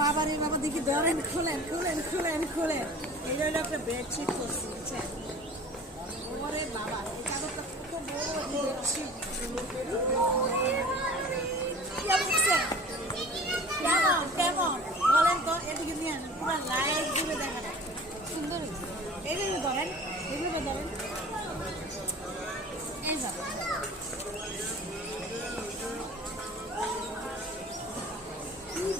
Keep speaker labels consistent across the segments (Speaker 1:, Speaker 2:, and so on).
Speaker 1: বাবারে, বাবা, দেখি ধরেন, খুলেন খুলেন খুলেন খুলেন। এটা হলো একটা বেডশিট করছি, বুঝছেন? বাবা এটা কত বড় বেডশিট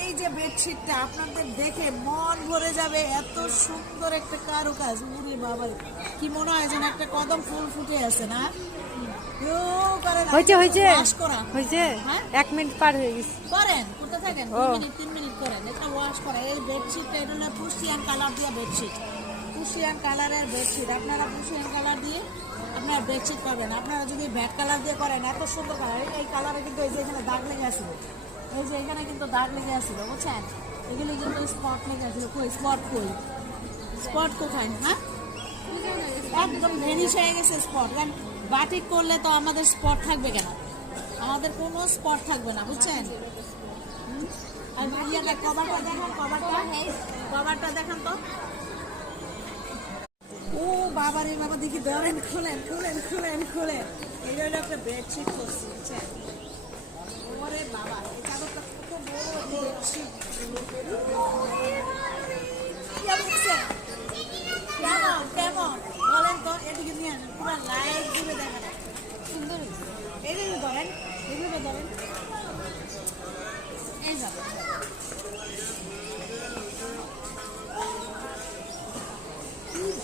Speaker 1: এই যে বেডশিটটা আপনাদের দেখে মন ভরে যাবে এত সুন্দর একটা কারুকাজ উড়ি বাবা কি মনে হয় যেন একটা কদম ফুল ফুটে আছে না
Speaker 2: হয়েছে হয়েছে। হয়েছে।
Speaker 1: হ্যাঁ?
Speaker 2: এক মিনিট পার হয়ে গেছে।
Speaker 1: করেন করতে থাকেন? দুই মিনিট তিন মিনিট করেন। এটা ওয়াশ করা এই বেডশিটটা এটা পুষিয়ান কালার দিয়ে বেডশিট পুষিয়ান কালারের বেডশিট আপনারা পুষিয়ান কালার দিয়ে আপনারা বেডশিট পাবেন। আপনারা যদি ব্যাক কালার দিয়ে করেন, এত সুন্দর কালার এই কালারে কিন্তু এই যে এখানে দাগ লেগে আসছিল এই যে এখানে কিন্তু দাগ লেগে আসছিল বুঝছেন? এগুলি কিন্তু স্পট লেগে আসছিল কই? স্পট কই? স্পট কোথায়? হ্যাঁ? একদম ভেনিশ হয়ে গেছে স্পট কারণ বাটিক করলে তো আমাদের স্পট থাকবে কেন? আমাদের কোনো স্পট থাকবে না, বুঝছেন? আর কভারটা দেখান কভারটা কভারটা দেখান তো। বাবা রে বাবা, দেখি ধরেন, খুলেন খুলেন খুলেন খুলেন। এটা একটা বেডশিট করছি বড় বেডশিট কেমন কেমন? বলেন তো, এদিকে নিয়ে পুরো লাইট দিবে দেখা সুন্দর হয়েছে। ধরেন, এগুলো ধরেন।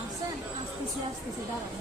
Speaker 1: আসতেছি আসতেছি দাঁড়ান